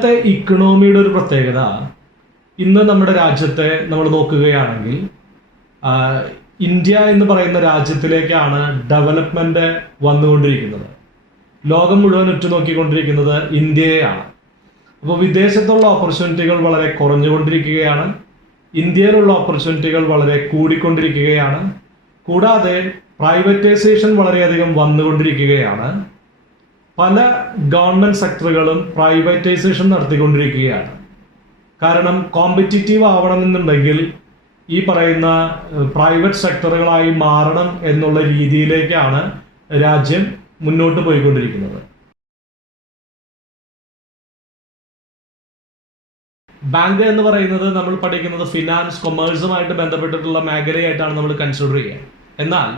ഇന്നത്തെ ഇക്കണോമിയുടെ ഒരു പ്രത്യേകത, ഇന്ന് നമ്മുടെ രാജ്യത്തെ നമ്മൾ നോക്കുകയാണെങ്കിൽ ഇന്ത്യ എന്ന് പറയുന്ന രാജ്യത്തിലേക്കാണ് ഡെവലപ്മെന്റ് വന്നുകൊണ്ടിരിക്കുന്നത്. ലോകം മുഴുവൻ ഉറ്റുനോക്കിക്കൊണ്ടിരിക്കുന്നത് ഇന്ത്യയെയാണ്. അപ്പോൾ വിദേശത്തുള്ള ഓപ്പർച്യൂണിറ്റികൾ വളരെ കുറഞ്ഞുകൊണ്ടിരിക്കുകയാണ്, ഇന്ത്യയിലുള്ള ഓപ്പർച്യൂണിറ്റികൾ വളരെ കൂടിക്കൊണ്ടിരിക്കുകയാണ്. കൂടാതെ പ്രൈവറ്റൈസേഷൻ വളരെയധികം വന്നുകൊണ്ടിരിക്കുകയാണ്. പല ഗവൺമെന്റ് സെക്ടറുകളും പ്രൈവറ്റൈസേഷൻ നടത്തിക്കൊണ്ടിരിക്കുകയാണ്. കാരണം കോമ്പറ്റിറ്റീവ് ആവണമെന്നുണ്ടെങ്കിൽ ഈ പറയുന്ന പ്രൈവറ്റ് സെക്ടറുകളായി മാറണം എന്നുള്ള രീതിയിലേക്കാണ് രാജ്യം മുന്നോട്ട് പോയിക്കൊണ്ടിരിക്കുന്നത്. ബാങ്ക് എന്ന് പറയുന്നത് നമ്മൾ പഠിക്കുന്നത് ഫിനാൻസ്, കൊമേഴ്സുമായിട്ട് ബന്ധപ്പെട്ടിട്ടുള്ള മേഖലയായിട്ടാണ് നമ്മൾ കൺസിഡർ ചെയ്യുക. എന്നാൽ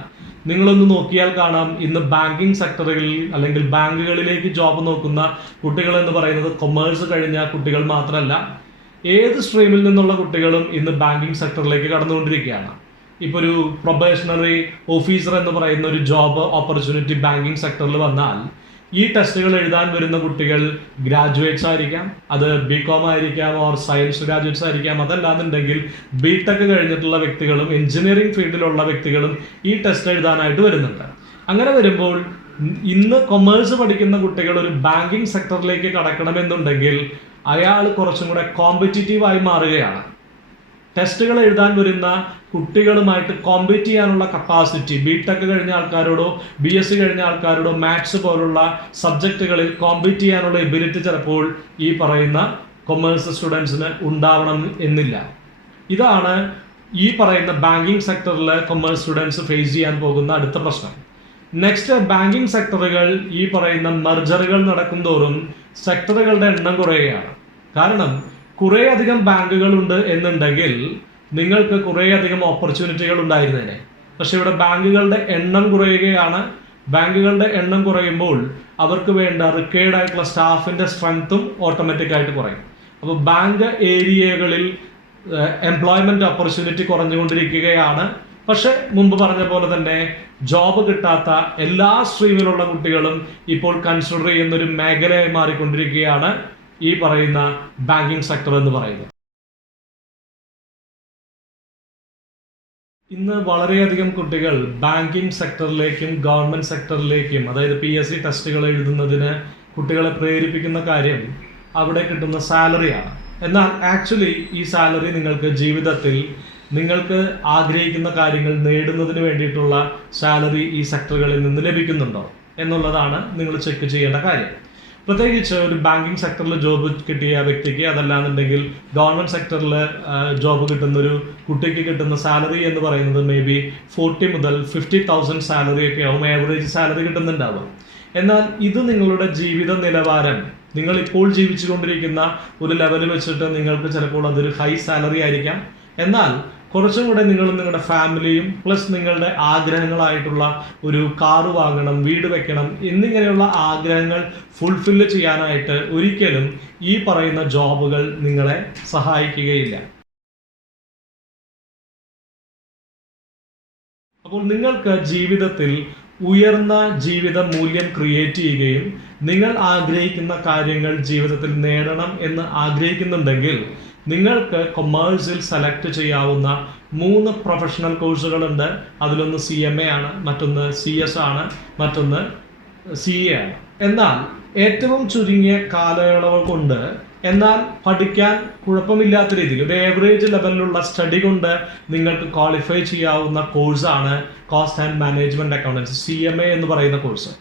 നിങ്ങളൊന്ന് നോക്കിയാൽ കാണാം, ഇന്ന് ബാങ്കിങ് സെക്ടറുകളിൽ അല്ലെങ്കിൽ ബാങ്കുകളിലേക്ക് ജോബ് നോക്കുന്ന കുട്ടികൾ എന്ന് പറയുന്നത് കൊമേഴ്സ് കഴിഞ്ഞ കുട്ടികൾ മാത്രമല്ല, ഏത് സ്ട്രീമിൽ നിന്നുള്ള കുട്ടികളും ഇന്ന് ബാങ്കിങ് സെക്ടറിലേക്ക് കടന്നുകൊണ്ടിരിക്കുകയാണ്. ഇപ്പോൾ ഒരു പ്രൊബേഷണറി ഓഫീസർ എന്ന് പറയുന്ന ഒരു ജോബ് ഓപ്പർച്യൂണിറ്റി ബാങ്കിങ് സെക്ടറിൽ വന്നാൽ ഈ ടെസ്റ്റുകൾ എഴുതാൻ വരുന്ന കുട്ടികൾ ഗ്രാജുവേറ്റ്സ് ആയിരിക്കാം, അത് ബികോം ആയിരിക്കാം, ഓർ സയൻസ് ഗ്രാജുവേറ്റ്സ് ആയിരിക്കാം, അതല്ലാന്നുണ്ടെങ്കിൽ ബിടെക് കഴിഞ്ഞിട്ടുള്ള വ്യക്തികളും എഞ്ചിനീയറിംഗ് ഫീൽഡിലുള്ള വ്യക്തികളും ഈ ടെസ്റ്റ് എഴുതാനായിട്ട് വരുന്നുണ്ട്. അങ്ങനെ വരുമ്പോൾ ഇന്ന് കൊമേഴ്സ് പഠിക്കുന്ന കുട്ടികൾ ഒരു ബാങ്കിങ് സെക്ടറിലേക്ക് കടക്കണമെന്നുണ്ടെങ്കിൽ അയാൾ കുറച്ചും കൂടെ കോമ്പറ്റിറ്റീവായി മാറുകയാണ്. ടെസ്റ്റുകൾ എഴുതാൻ വരുന്ന കുട്ടികളുമായിട്ട് കോമ്പീറ്റ് ചെയ്യാനുള്ള കപ്പാസിറ്റി ബിടെക് കഴിഞ്ഞ ആൾക്കാരോടോ BSc കഴിഞ്ഞ ആൾക്കാരോടോ മാത്സ് പോലുള്ള സബ്ജക്റ്റുകളിൽ കോമ്പീറ്റ് ചെയ്യാനുള്ള എബിലിറ്റി ചിലപ്പോൾ ഈ പറയുന്ന കൊമേഴ്സ് സ്റ്റുഡൻസിന് ഉണ്ടാവണം എന്നില്ല. ഇതാണ് ഈ പറയുന്ന ബാങ്കിങ് സെക്ടറിൽ കൊമേഴ്സ് സ്റ്റുഡൻസ് ഫേസ് ചെയ്യാൻ പോകുന്ന അടുത്ത പ്രശ്നം. നെക്സ്റ്റ്, ബാങ്കിങ് സെക്ടറുകൾ ഈ പറയുന്ന മെർജറുകൾ നടക്കും തോറും സെക്ടറുകളുടെ എണ്ണം കുറയുകയാണ്. കാരണം കുറേ അധികം ബാങ്കുകൾ ഉണ്ട് എന്നുണ്ടെങ്കിൽ നിങ്ങൾക്ക് കുറേ അധികം ഓപ്പർച്യൂണിറ്റികൾ ഉണ്ടായിരുന്നേനെ. പക്ഷെ ഇവിടെ ബാങ്കുകളുടെ എണ്ണം കുറയുകയാണ്. ബാങ്കുകളുടെ എണ്ണം കുറയുമ്പോൾ അവർക്ക് വേണ്ട റിക്വയർഡ് ആയിട്ടുള്ള സ്റ്റാഫിന്റെ സ്ട്രെങ്ത്തും ഓട്ടോമാറ്റിക്കായിട്ട് കുറയും. അപ്പോൾ ബാങ്ക് ഏരിയകളിൽ എംപ്ലോയ്മെന്റ് ഓപ്പർച്യൂണിറ്റി കുറഞ്ഞുകൊണ്ടിരിക്കുകയാണ്. പക്ഷെ മുമ്പ് പറഞ്ഞ പോലെ തന്നെ ജോബ് കിട്ടാത്ത എല്ലാ സ്ട്രീമിലുള്ള കുട്ടികളും ഇപ്പോൾ കൺസിഡർ ചെയ്യുന്ന ഒരു മേഖലയായി മാറിക്കൊണ്ടിരിക്കുകയാണ് ഈ പറയുന്ന ബാങ്കിങ് സെക്ടർ എന്ന് പറയുന്നത്. ഇന്ന് വളരെയധികം കുട്ടികൾ ബാങ്കിങ് സെക്ടറിലേക്കും ഗവൺമെന്റ് സെക്ടറിലേക്കും, അതായത് PSC ടെസ്റ്റുകൾ എഴുതുന്നതിന് കുട്ടികളെ പ്രേരിപ്പിക്കുന്ന കാര്യം അവിടെ കിട്ടുന്ന സാലറിയാണ്. എന്നാൽ ആക്ച്വലി ഈ സാലറി നിങ്ങൾക്ക് ജീവിതത്തിൽ നിങ്ങൾക്ക് ആഗ്രഹിക്കുന്ന കാര്യങ്ങൾ നേടുന്നതിന് വേണ്ടിയിട്ടുള്ള സാലറി ഈ സെക്ടറുകളിൽ നിന്ന് ലഭിക്കുന്നുണ്ടോ എന്നുള്ളതാണ് നിങ്ങൾ ചെക്ക് ചെയ്യേണ്ട കാര്യം. പ്രത്യേകിച്ച് ഒരു ബാങ്കിങ് സെക്ടറിൽ ജോബ് കിട്ടിയ വ്യക്തിക്ക്, അതല്ലാന്നുണ്ടെങ്കിൽ ഗവൺമെന്റ് സെക്ടറിൽ ജോബ് കിട്ടുന്ന ഒരു കുട്ടിക്ക് കിട്ടുന്ന സാലറി എന്ന് പറയുന്നത് മേ ബി 40 മുതൽ 50,000 സാലറി ഒക്കെ ആവും ആവറേജ് സാലറി കിട്ടുന്നുണ്ടാവും. എന്നാൽ ഇത് നിങ്ങളുടെ ജീവിത നിലവാരം, നിങ്ങൾ ഇപ്പോൾ ജീവിച്ചുകൊണ്ടിരിക്കുന്ന ഒരു ലെവലിൽ വെച്ചിട്ട് നിങ്ങൾക്ക് ചിലപ്പോൾ അതൊരു ഹൈ സാലറി ആയിരിക്കാം. എന്നാൽ കുറച്ചും കൂടെ നിങ്ങളും നിങ്ങളുടെ ഫാമിലിയും പ്ലസ് നിങ്ങളുടെ ആഗ്രഹങ്ങളായിട്ടുള്ള ഒരു കാറ് വാങ്ങണം, വീട് വെക്കണം എന്നിങ്ങനെയുള്ള ആഗ്രഹങ്ങൾ ഫുൾഫില്ല് ചെയ്യാനായിട്ട് ഒരിക്കലും ഈ പറയുന്ന ജോബുകൾ നിങ്ങളെ സഹായിക്കുകയില്ല. അപ്പോൾ നിങ്ങൾക്ക് ജീവിതത്തിൽ ഉയർന്ന ജീവിത മൂല്യം ക്രിയേറ്റ് ചെയ്യുകയും നിങ്ങൾ ആഗ്രഹിക്കുന്ന കാര്യങ്ങൾ ജീവിതത്തിൽ നേടണം എന്ന് ആഗ്രഹിക്കുന്നുണ്ടെങ്കിൽ നിങ്ങൾക്ക് കൊമേഴ്സിൽ സെലക്ട് ചെയ്യാവുന്ന 3 പ്രൊഫഷണൽ കോഴ്സുകളുണ്ട്. അതിലൊന്ന് CMA ആണ്, മറ്റൊന്ന് CS ആണ്, മറ്റൊന്ന് CA ആണ്. എന്നാൽ ഏറ്റവും ചുരുങ്ങിയ കാലയളവ് കൊണ്ട്, എന്നാൽ പഠിക്കാൻ കുഴപ്പമില്ലാത്ത രീതിയിൽ ഒരു ഏവറേജ് ലെവലിലുള്ള സ്റ്റഡി കൊണ്ട് നിങ്ങൾക്ക് ക്വാളിഫൈ ചെയ്യാവുന്ന കോഴ്സാണ് cost and management accountancy, CMA എന്ന് പറയുന്ന കോഴ്സ്.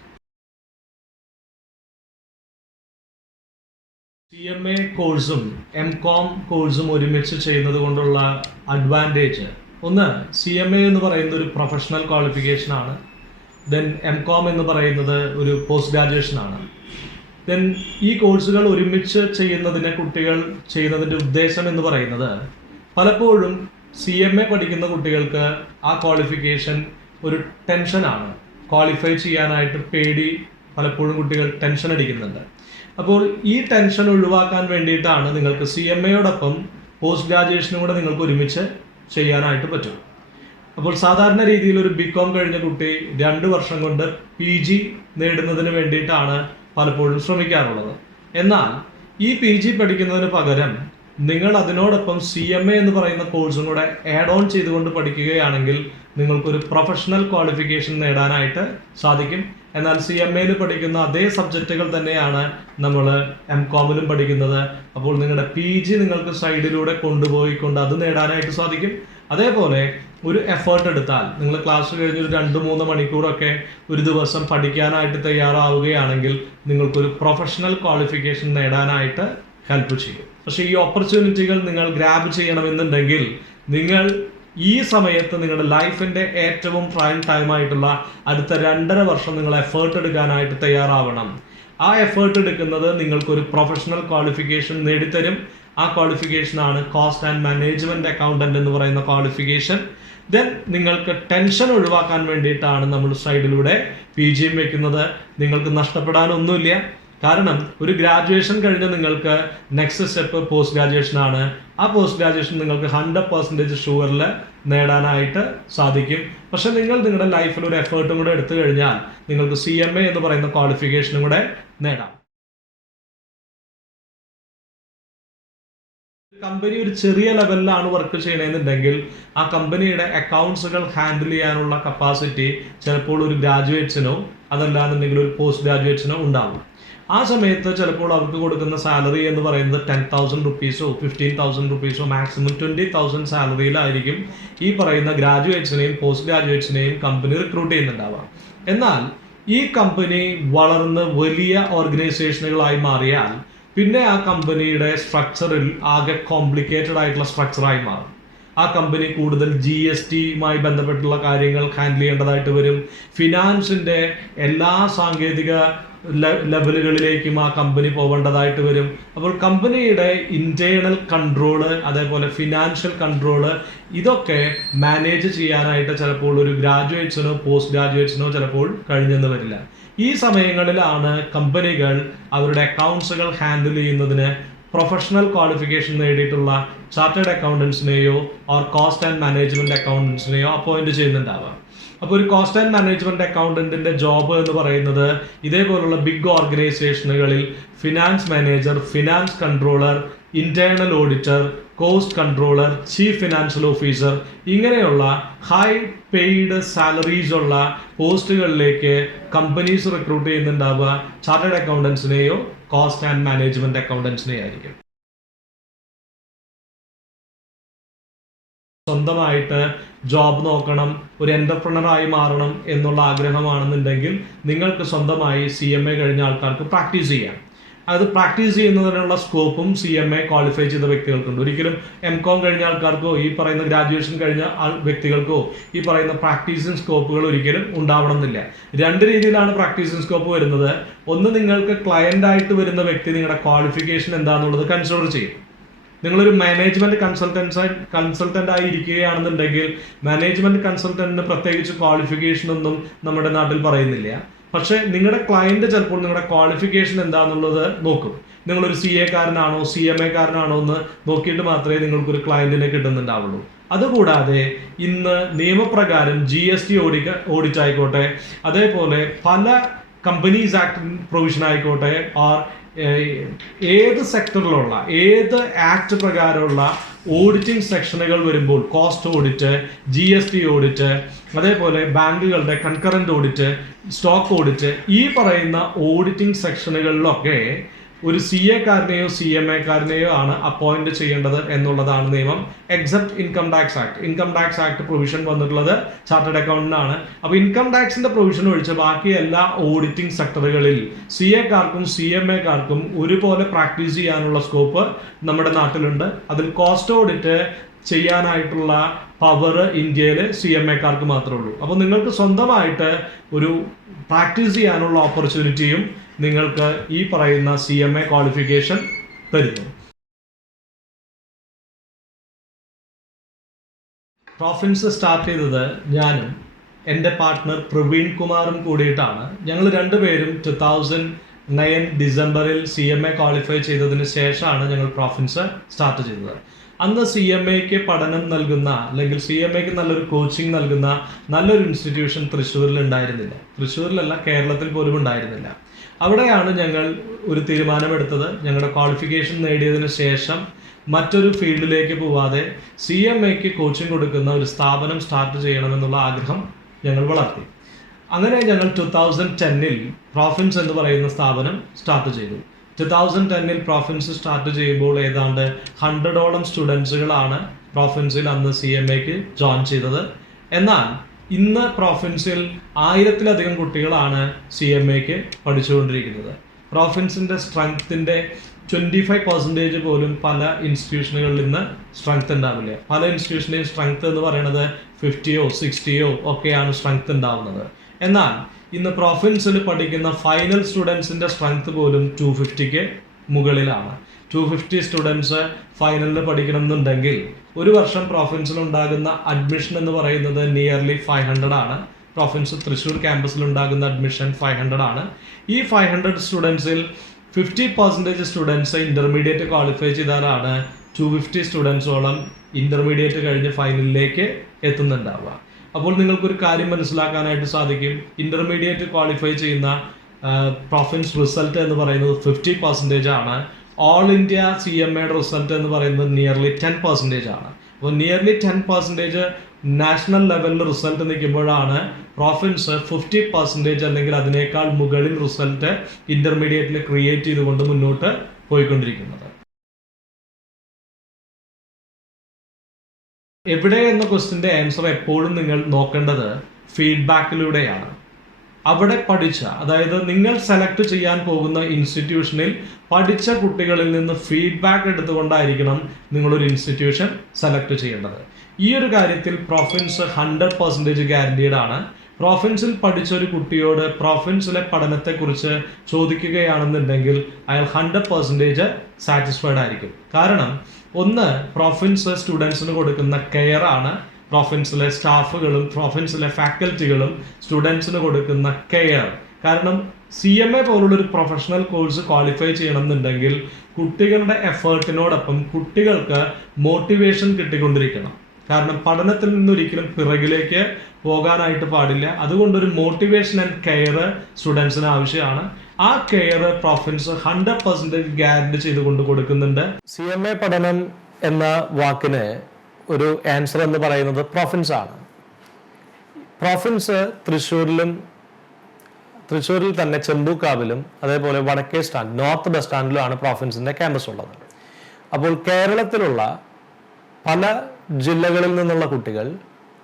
CMA കോഴ്സും MCOM കോഴ്സും ഒരുമിച്ച് ചെയ്യുന്നത് കൊണ്ടുള്ള അഡ്വാൻറ്റേജ്, ഒന്ന്, CMA എന്ന് പറയുന്ന ഒരു പ്രൊഫഷണൽ ക്വാളിഫിക്കേഷൻ ആണ്. ദെൻ MCOM എന്ന് പറയുന്നത് ഒരു പോസ്റ്റ് ഗ്രാജുവേഷൻ ആണ്. ദെൻ ഈ കോഴ്സുകൾ ഒരുമിച്ച് കുട്ടികൾ ചെയ്യുന്നതിൻ്റെ ഉദ്ദേശം എന്ന് പറയുന്നത്, പലപ്പോഴും CMA പഠിക്കുന്ന കുട്ടികൾക്ക് ആ ക്വാളിഫിക്കേഷൻ ഒരു ടെൻഷനാണ്. ക്വാളിഫൈ ചെയ്യാനായിട്ട് പേടി പലപ്പോഴും കുട്ടികൾ ടെൻഷൻ അടിക്കുന്നുണ്ട്. അപ്പോൾ ഈ ടെൻഷൻ ഒഴിവാക്കാൻ വേണ്ടിയിട്ടാണ് നിങ്ങൾക്ക് CMAയോടൊപ്പം പോസ്റ്റ് ഗ്രാജുവേഷനും കൂടെ നിങ്ങൾക്ക് ഒരുമിച്ച് ചെയ്യാനായിട്ട് പറ്റും. അപ്പോൾ സാധാരണ രീതിയിൽ ഒരു ബികോം കഴിഞ്ഞ കുട്ടി 2 വർഷം കൊണ്ട് PG നേടുന്നതിന് വേണ്ടിയിട്ടാണ് പലപ്പോഴും ശ്രമിക്കാറുള്ളത്. എന്നാൽ ഈ PG പഠിക്കുന്നതിന് പകരം നിങ്ങൾ അതിനോടൊപ്പം CMA എന്ന് പറയുന്ന കോഴ്സും കൂടെ ആഡ് ഓൺ ചെയ്തുകൊണ്ട് പഠിക്കുകയാണെങ്കിൽ നിങ്ങൾക്കൊരു പ്രൊഫഷണൽ ക്വാളിഫിക്കേഷൻ നേടാനായിട്ട് സാധിക്കും. എന്നാൽ CMAയിൽ പഠിക്കുന്ന അതേ സബ്ജക്റ്റുകൾ തന്നെയാണ് നമ്മൾ MCOMലും പഠിക്കുന്നത്. അപ്പോൾ നിങ്ങളുടെ PG നിങ്ങൾക്ക് സൈഡിലൂടെ കൊണ്ടുപോയിക്കൊണ്ട് അത് നേടാനായിട്ട് സാധിക്കും. അതേപോലെ ഒരു എഫേർട്ട് എടുത്താൽ നിങ്ങൾ ക്ലാസ് കഴിഞ്ഞ് ഒരു 2-3 മണിക്കൂറൊക്കെ ഒരു ദിവസം പഠിക്കാനായിട്ട് തയ്യാറാവുകയാണെങ്കിൽ നിങ്ങൾക്കൊരു പ്രൊഫഷണൽ ക്വാളിഫിക്കേഷൻ നേടാനായിട്ട് ഹെൽപ്പ് ചെയ്യും. പക്ഷേ ഈ ഓപ്പർച്യൂണിറ്റികൾ നിങ്ങൾ ഗ്രാബ് ചെയ്യണമെന്നുണ്ടെങ്കിൽ നിങ്ങൾ ഈ സമയത്ത് നിങ്ങളുടെ ലൈഫിന്റെ ഏറ്റവും പ്രൈം ടൈം ആയിട്ടുള്ള അടുത്ത 2.5 വർഷം നിങ്ങൾ എഫേർട്ട് എടുക്കാനായിട്ട് തയ്യാറാവണം. ആ എഫേർട്ട് എടുക്കുന്നത് നിങ്ങൾക്കൊരു പ്രൊഫഷണൽ ക്വാളിഫിക്കേഷൻ നേടിത്തരും. ആ ക്വാളിഫിക്കേഷനാണ് കോസ്റ്റ് ആൻഡ് മാനേജ്മെന്റ് അക്കൗണ്ടന്റ് എന്ന് പറയുന്ന ക്വാളിഫിക്കേഷൻ. ദെൻ നിങ്ങൾക്ക് ടെൻഷൻ ഒഴിവാക്കാൻ വേണ്ടിയിട്ടാണ് നമ്മൾ സൈഡിലൂടെ PGയും വെക്കുന്നത്. നിങ്ങൾക്ക് നഷ്ടപ്പെടാനൊന്നുമില്ല. കാരണം ഒരു ഗ്രാജുവേഷൻ കഴിഞ്ഞ് നിങ്ങൾക്ക് നെക്സ്റ്റ് സ്റ്റെപ്പ് പോസ്റ്റ് ഗ്രാജുവേഷൻ ആണ്. ആ പോസ്റ്റ് ഗ്രാജുവേഷൻ നിങ്ങൾക്ക് 100% ഷുവറിൽ നേടാനായിട്ട് സാധിക്കും. പക്ഷെ നിങ്ങൾ നിങ്ങളുടെ ലൈഫിൽ ഒരു എഫേർട്ടും കൂടെ എടുത്തു കഴിഞ്ഞാൽ നിങ്ങൾക്ക് CMA എന്ന് പറയുന്ന ക്വാളിഫിക്കേഷനും കൂടെ നേടാം. കമ്പനി ഒരു ചെറിയ ലെവലിലാണ് വർക്ക് ചെയ്യണമെന്നുണ്ടെങ്കിൽ ആ കമ്പനിയുടെ അക്കൗണ്ട്സുകൾ ഹാൻഡിൽ ചെയ്യാനുള്ള കപ്പാസിറ്റി ചിലപ്പോൾ ഒരു ഗ്രാജുവേറ്റ്സിനോ അതല്ലാന്നുണ്ടെങ്കിൽ ഒരു പോസ്റ്റ് ഗ്രാജുവേറ്റ്സിനോ ഉണ്ടാവും. ആ സമയത്ത് ചിലപ്പോൾ അവർക്ക് കൊടുക്കുന്ന സാലറി എന്ന് പറയുന്നത് 10,000 റുപ്പീസോ 15,000 റുപ്പീസോ മാക്സിമം 20,000 സാലറിയിലായിരിക്കും ഈ പറയുന്ന ഗ്രാജുവേറ്റ്സിനെയും പോസ്റ്റ് ഗ്രാജുവേറ്റ്സിനെയും കമ്പനി റിക്രൂട്ട് ചെയ്യുന്നുണ്ടാവാം. എന്നാൽ ഈ കമ്പനി വളർന്ന് വലിയ ഓർഗനൈസേഷനുകളായി മാറിയാൽ പിന്നെ ആ കമ്പനിയുടെ സ്ട്രക്ചറിൽ ആകെ കോംപ്ലിക്കേറ്റഡ് ആയിട്ടുള്ള സ്ട്രക്ചറായി മാറും. ആ കമ്പനി കൂടുതൽ GSTയുമായി ബന്ധപ്പെട്ടുള്ള കാര്യങ്ങൾ ഹാൻഡിൽ ചെയ്യേണ്ടതായിട്ട് വരും. ഫിനാൻസിന്റെ എല്ലാ സാങ്കേതിക ലെവലുകളിലേക്കും ആ കമ്പനി പോകേണ്ടതായിട്ട് വരും. അപ്പോൾ കമ്പനിയുടെ ഇന്റേണൽ കൺട്രോള് അതേപോലെ ഫിനാൻഷ്യൽ കൺട്രോള് ഇതൊക്കെ മാനേജ് ചെയ്യാനായിട്ട് ചിലപ്പോൾ ഒരു ഗ്രാജുവേറ്റ്സിനോ പോസ്റ്റ് ഗ്രാജുവേറ്റ്സിനോ ചിലപ്പോൾ കഴിഞ്ഞെന്ന് വരില്ല. ഈ സമയങ്ങളിലാണ് കമ്പനികൾ അവരുടെ അക്കൗണ്ട്സുകൾ ഹാൻഡിൽ ചെയ്യുന്നതിന് പ്രൊഫഷണൽ ക്വാളിഫിക്കേഷൻ നേടിയിട്ടുള്ള ചാർട്ടേഡ് അക്കൗണ്ടൻസിനെയോ ഓർ കോസ്റ്റ് ആൻഡ് മാനേജ്മെന്റ് അക്കൗണ്ടൻസിനെയോ അപ്പോയിന്റ് ചെയ്യുന്നുണ്ടാവാം. അപ്പോൾ ഒരു കോസ്റ്റ് ആൻഡ് മാനേജ്മെന്റ് അക്കൗണ്ടന്റിന്റെ ജോബ് എന്ന് പറയുന്നത് ഇതേപോലുള്ള ബിഗ് ഓർഗനൈസേഷനുകളിൽ finance manager, finance controller, internal auditor, cost controller, chief financial officer ഇങ്ങനെയുള്ള ഹൈ പെയ്ഡ് സാലറീസ് ഉള്ള പോസ്റ്റുകളിലേക്ക് കമ്പനീസ് റിക്രൂട്ട് ചെയ്യുന്നുണ്ടാവുക ചാർട്ടേഡ് അക്കൗണ്ടൻസിനെയോ കോസ്റ്റ് ആൻഡ് മാനേജ്മെന്റ് അക്കൗണ്ടൻസിനെയോ ആയിരിക്കും. സ്വന്തമായിട്ട് ജോബ് നോക്കണം, ഒരു എന്റർപ്രണറായി മാറണം എന്നുള്ള ആഗ്രഹമാണെന്നുണ്ടെങ്കിൽ നിങ്ങൾക്ക് സ്വന്തമായി CMA കഴിഞ്ഞ ആൾക്കാർക്ക് പ്രാക്ടീസ് ചെയ്യാം. അത് പ്രാക്ടീസ് ചെയ്യുന്നതിനുള്ള സ്കോപ്പും CMA ക്വാളിഫൈ ചെയ്ത വ്യക്തികൾക്കുണ്ട്. ഒരിക്കലും MCOM കഴിഞ്ഞ ആൾക്കാർക്കോ ഈ പറയുന്ന ഗ്രാജുവേഷൻ കഴിഞ്ഞ വ്യക്തികൾക്കോ ഈ പറയുന്ന പ്രാക്ടീസിങ് സ്കോപ്പുകൾ ഒരിക്കലും ഉണ്ടാവണം എന്നില്ല. 2 രീതിയിലാണ് പ്രാക്ടീസിങ് സ്കോപ്പ് വരുന്നത്. ഒന്ന്, നിങ്ങൾക്ക് ക്ലയന്റ് ആയിട്ട് വരുന്ന വ്യക്തി നിങ്ങളുടെ ക്വാളിഫിക്കേഷൻ എന്താണെന്നുള്ളത് കൺസിഡർ ചെയ്യും. നിങ്ങളൊരു മാനേജ്മെന്റ് കൺസൾട്ടന്റ് ആയി ഇരിക്കുകയാണെന്നുണ്ടെങ്കിൽ മാനേജ്മെന്റ് കൺസൾട്ടന്റിന് പ്രത്യേകിച്ച് ക്വാളിഫിക്കേഷൻ ഒന്നും നമ്മുടെ നാട്ടിൽ പറയുന്നില്ല. പക്ഷെ നിങ്ങളുടെ ക്ലയന്റ് ചിലപ്പോൾ നിങ്ങളുടെ ക്വാളിഫിക്കേഷൻ എന്താണെന്നുള്ളത് നോക്കും. നിങ്ങളൊരു CA കാരനാണോ CMA കാരനാണോ എന്ന് നോക്കിയിട്ട് മാത്രമേ നിങ്ങൾക്കൊരു ക്ലയന്റിനെ കിട്ടുന്നുണ്ടാവുള്ളൂ. അതുകൂടാതെ ഇന്ന് നിയമപ്രകാരം GST ഓഡിറ്റ് ആയിക്കോട്ടെ, അതേപോലെ പല കമ്പനീസ് ആക്ട് പ്രൊവിഷൻ ആയിക്കോട്ടെ, ഓർ ഏത് സെക്ടറിലുള്ള ഏത് ആക്ട് പ്രകാരമുള്ള ഓഡിറ്റിംഗ് സെക്ഷനുകൾ വരുമ്പോൾ കോസ്റ്റ് ഓഡിറ്റ്, GST ഓഡിറ്റ്, അതേപോലെ ബാങ്കുകളുടെ കൺകറന്റ് ഓഡിറ്റ്, സ്റ്റോക്ക് ഓഡിറ്റ്, ഈ പറയുന്ന ഓഡിറ്റിംഗ് സെക്ഷനുകളിലൊക്കെ ഒരു CA കാരനെയോ CMA കാരനെയോ ആണ് അപ്പോയിന്റ് ചെയ്യേണ്ടത് എന്നുള്ളതാണ് നിയമം. Except income tax act provision വന്നിട്ടുള്ളത് ചാർട്ടേഡ് അക്കൗണ്ടന്റാണ്. അപ്പൊ ഇൻകം ടാക്സിന്റെ പ്രൊവിഷൻ ഒഴിച്ച് ബാക്കി എല്ലാ ഓഡിറ്റിംഗ് സെക്ടറുകളിൽ CA കാർക്കും CMA കാർക്കും ഒരുപോലെ പ്രാക്ടീസ് ചെയ്യാനുള്ള സ്കോപ്പ് നമ്മുടെ നാട്ടിലുണ്ട്. അതിൽ കോസ്റ്റ് ഓഡിറ്റ് ചെയ്യാനായിട്ടുള്ള പവർ ഇന്ത്യയിൽ CMA കാർക്ക് മാത്രമേ ഉള്ളൂ. അപ്പോൾ നിങ്ങൾക്ക് സ്വന്തമായിട്ട് ഒരു പ്രാക്ടീസ് ചെയ്യാനുള്ള ഓപ്പർച്യൂണിറ്റിയും നിങ്ങൾക്ക് ഈ പറയുന്ന CMA ക്വാളിഫിക്കേഷൻ തരുന്നു. പ്രോഫിൻസ് സ്റ്റാർട്ട് ചെയ്തത് ഞാനും എൻ്റെ പാർട്ട്ണർ പ്രവീൺ കുമാറും കൂടിയിട്ടാണ്. ഞങ്ങൾ രണ്ടുപേരും 2009 ഡിസംബറിൽ CMA ക്വാളിഫൈ ചെയ്തതിന് ശേഷമാണ് ഞങ്ങൾ പ്രോഫിൻസ് സ്റ്റാർട്ട് ചെയ്തത്. അന്ന് CMAക്ക് പഠനം നൽകുന്ന അല്ലെങ്കിൽ CMAക്ക് നല്ലൊരു കോച്ചിങ് നൽകുന്ന നല്ലൊരു ഇൻസ്റ്റിറ്റ്യൂഷൻ തൃശ്ശൂരിൽ ഉണ്ടായിരുന്നില്ല. തൃശ്ശൂരിലല്ല, കേരളത്തിൽ പോലും ഉണ്ടായിരുന്നില്ല. അവിടെയാണ് ഞങ്ങൾ ഒരു തീരുമാനമെടുത്തത്. ഞങ്ങളുടെ ക്വാളിഫിക്കേഷൻ നേടിയതിന് ശേഷം മറ്റൊരു ഫീൽഡിലേക്ക് പോവാതെ CMAക്ക് കോച്ചിങ് കൊടുക്കുന്ന ഒരു സ്ഥാപനം സ്റ്റാർട്ട് ചെയ്യണമെന്നുള്ള ആഗ്രഹം ഞങ്ങൾ വളർത്തി. അങ്ങനെ ഞങ്ങൾ 2010-ൽ പ്രോഫിൻസ് എന്ന് പറയുന്ന സ്ഥാപനം സ്റ്റാർട്ട് ചെയ്തു. 2010-ൽ പ്രോഫിൻസ് സ്റ്റാർട്ട് ചെയ്യുമ്പോൾ ഏതാണ്ട് 100ഓളം സ്റ്റുഡൻസുകളാണ് പ്രോഫിൻസിൽ അന്ന് CMAക്ക് ജോയിൻ ചെയ്തത്. എന്നാൽ ഇന്ന് പ്രോഫിൻസിൽ 1000-ലധികം കുട്ടികളാണ് CMAക്ക് പഠിച്ചുകൊണ്ടിരിക്കുന്നത്. പ്രോഫിൻസിൻ്റെ സ്ട്രെങ്ത്തിൻ്റെ 25% പോലും പല ഇൻസ്റ്റിറ്റ്യൂഷനുകളിൽ നിന്ന് സ്ട്രെങ്ത് ഉണ്ടാവില്ല. പല ഇൻസ്റ്റിറ്റ്യൂഷൻ്റെയും സ്ട്രെങ്ത് എന്ന് പറയുന്നത് 50-ഓ 60-ഓ ഒക്കെയാണ് സ്ട്രെങ്ത് ഉണ്ടാവുന്നത്. എന്നാൽ ഇന്ന് പ്രോഫിൻസിൽ പഠിക്കുന്ന ഫൈനൽ സ്റ്റുഡൻസിൻ്റെ സ്ട്രെങ്ത് പോലും 250-ക്ക് മുകളിലാണ്. 250 സ്റ്റുഡൻസ് ഫൈനലിൽ പഠിക്കണം എന്നുണ്ടെങ്കിൽ ഒരു വർഷം പ്രോഫിൻസിൽ ഉണ്ടാകുന്ന അഡ്മിഷൻ എന്ന് പറയുന്നത് നിയർലി 500 ആണ്. പ്രോഫിൻസ് തൃശ്ശൂർ ക്യാമ്പസിൽ ഉണ്ടാകുന്ന അഡ്മിഷൻ 500 ആണ്. ഈ 500 സ്റ്റുഡൻസിൽ 50% സ്റ്റുഡൻസ് ഇന്റർമീഡിയറ്റ് ക്വാളിഫൈ ചെയ്താലാണ് 250 സ്റ്റുഡൻസോളം ഇന്റർമീഡിയറ്റ് കഴിഞ്ഞ് ഫൈനലിലേക്ക് എത്തുന്നുണ്ടാവുക. അപ്പോൾ നിങ്ങൾക്കൊരു കാര്യം മനസ്സിലാക്കാനായിട്ട് സാധിക്കും. ഇന്റർമീഡിയറ്റ് ക്വാളിഫൈ ചെയ്യുന്ന പ്രോഫിൻസ് റിസൾട്ട് എന്ന് പറയുന്നത് 50% ആണ്. ഓൾ ഇന്ത്യ CMAയുടെ റിസൾട്ട് എന്ന് പറയുന്നത് നിയർലി 10% ആണ്. അപ്പോൾ നിയർലി 10% നാഷണൽ ലെവലിൽ റിസൾട്ട് നിൽക്കുമ്പോഴാണ് പ്രോഫിൻസ് 50% അല്ലെങ്കിൽ അതിനേക്കാൾ മുകളിൽ റിസൾട്ട് ഇന്റർമീഡിയറ്റിൽ ക്രിയേറ്റ് ചെയ്തുകൊണ്ട് മുന്നോട്ട് പോയിക്കൊണ്ടിരിക്കുന്നത്. എവിടെ എന്ന ക്വസ്റ്റിന്റെ ആൻസർ എപ്പോഴും നിങ്ങൾ നോക്കേണ്ടത് ഫീഡ്ബാക്കിലൂടെയാണ്. അവിടെ പഠിച്ച, അതായത് നിങ്ങൾ സെലക്ട് ചെയ്യാൻ പോകുന്ന ഇൻസ്റ്റിറ്റ്യൂഷനിൽ പഠിച്ച കുട്ടികളിൽ നിന്ന് ഫീഡ്ബാക്ക് എടുത്തുകൊണ്ടായിരിക്കണം നിങ്ങളൊരു ഇൻസ്റ്റിറ്റ്യൂഷൻ സെലക്ട് ചെയ്യേണ്ടത്. ഈ ഒരു കാര്യത്തിൽ പ്രോഫിൻസ് 100% ഗ്യാരണ്ടീഡ് ആണ്. പ്രോഫിൻസിൽ പഠിച്ച ഒരു കുട്ടിയോട് പ്രോഫിൻസിലെ പഠനത്തെക്കുറിച്ച് ചോദിക്കുകയാണെന്നുണ്ടെങ്കിൽ അയാൾ 100% സാറ്റിസ്ഫൈഡ് ആയിരിക്കും. കാരണം ഒന്ന്, പ്രോഫിൻസ് സ്റ്റുഡൻസിന് കൊടുക്കുന്ന കെയർ ആണ്. പ്രോഫിൻസിലെ സ്റ്റാഫുകളും പ്രോഫിൻസിലെ ഫാക്കൽറ്റികളും സ്റ്റുഡൻസിന് കൊടുക്കുന്ന കെയർ. കാരണം CMA പോലുള്ളൊരു പ്രൊഫഷണൽ കോഴ്സ് ക്വാളിഫൈ ചെയ്യണമെന്നുണ്ടെങ്കിൽ കുട്ടികളുടെ എഫേർട്ടിനോടൊപ്പം കുട്ടികൾക്ക് മോട്ടിവേഷൻ കിട്ടിക്കൊണ്ടിരിക്കണം. കാരണം പഠനത്തിൽ നിന്നൊരിക്കലും പിറകിലേക്ക് പോകാനായിട്ട് പാടില്ല. അതുകൊണ്ടൊരു മോട്ടിവേഷൻ ആൻഡ് കെയർ സ്റ്റുഡൻസിന് ആവശ്യമാണ്. ആ കെയർ പ്രോഫിൻസ് 100% ഗ്യാരണ്ടി ചെയ്തുകൊണ്ട് കൊടുക്കുന്നുണ്ട്. CMA പഠനം എന്ന വാക്കിന് ഒരു ആൻസർ എന്ന് പറയുന്നത് പ്രോഫിൻസ് ആണ്. പ്രോഫിൻസ് തൃശ്ശൂരിൽ തന്നെ ചെമ്പൂക്കാവിലും അതേപോലെ വടക്കേ സ്റ്റാൻഡ് നോർത്ത് ബസ് സ്റ്റാൻഡിലുമാണ് പ്രോഫിൻസിന്റെ ക്യാമ്പസ് ഉള്ളത്. അപ്പോൾ കേരളത്തിലുള്ള പല ജില്ലകളിൽ നിന്നുള്ള കുട്ടികൾ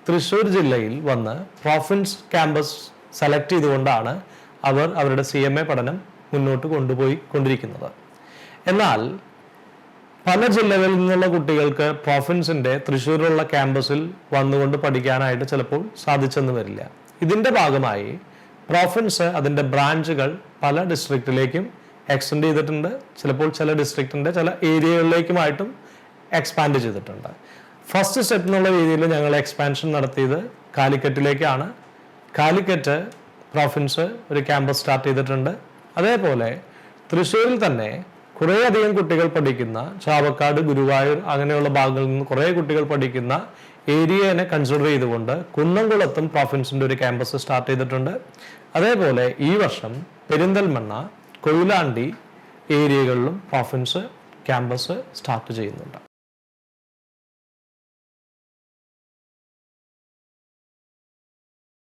തൃശ്ശൂർ ജില്ലയിൽ വന്ന് പ്രോഫിൻസ് ക്യാമ്പസ് സെലക്ട് ചെയ്തുകൊണ്ടാണ് അവർ അവരുടെ CMA പഠനം മുന്നോട്ട് കൊണ്ടുപോയിക്കൊണ്ടിരിക്കുന്നത്. എന്നാൽ പല ജില്ലകളിൽ നിന്നുള്ള കുട്ടികൾക്ക് പ്രോഫിൻസിന്റെ തൃശ്ശൂരിലുള്ള ക്യാമ്പസിൽ വന്നുകൊണ്ട് പഠിക്കാനായിട്ട് ചിലപ്പോൾ സാധിച്ചെന്ന് വരില്ല. ഇതിന്റെ ഭാഗമായി പ്രോഫിൻസ് അതിന്റെ ബ്രാഞ്ചുകൾ പല ഡിസ്ട്രിക്റ്റിലേക്കും എക്സ്റ്റെൻഡ് ചെയ്തിട്ടുണ്ട്. ചിലപ്പോൾ ചില ഡിസ്ട്രിക്റ്റിന്റെ ചില ഏരിയകളിലേക്കുമായിട്ടും എക്സ്പാൻഡ് ചെയ്തിട്ടുണ്ട്. ഫസ്റ്റ് സ്റ്റെപ്പ് എന്നുള്ള രീതിയിൽ ഞങ്ങൾ എക്സ്പാൻഷൻ നടത്തിയത് കാലിക്കറ്റിലേക്കാണ്. കാലിക്കറ്റ് പ്രോഫിൻസ് ഒരു ക്യാമ്പസ് സ്റ്റാർട്ട് ചെയ്തിട്ടുണ്ട്. അതേപോലെ തൃശ്ശൂരിൽ തന്നെ കുറേയധികം കുട്ടികൾ പഠിക്കുന്ന ചാവക്കാട്, ഗുരുവായൂർ അങ്ങനെയുള്ള ഭാഗങ്ങളിൽ നിന്ന് കുറേ കുട്ടികൾ പഠിക്കുന്ന ഏരിയനെ കൺസിഡർ ചെയ്തുകൊണ്ട് കുന്നംകുളത്തും പ്രോഫിൻസിന്റെ ഒരു ക്യാമ്പസ് സ്റ്റാർട്ട് ചെയ്തിട്ടുണ്ട്. അതേപോലെ ഈ വർഷം Perinthalmanna, Koyilandy ഏരിയകളിലും Profins campus start ചെയ്യുന്നുണ്ട്.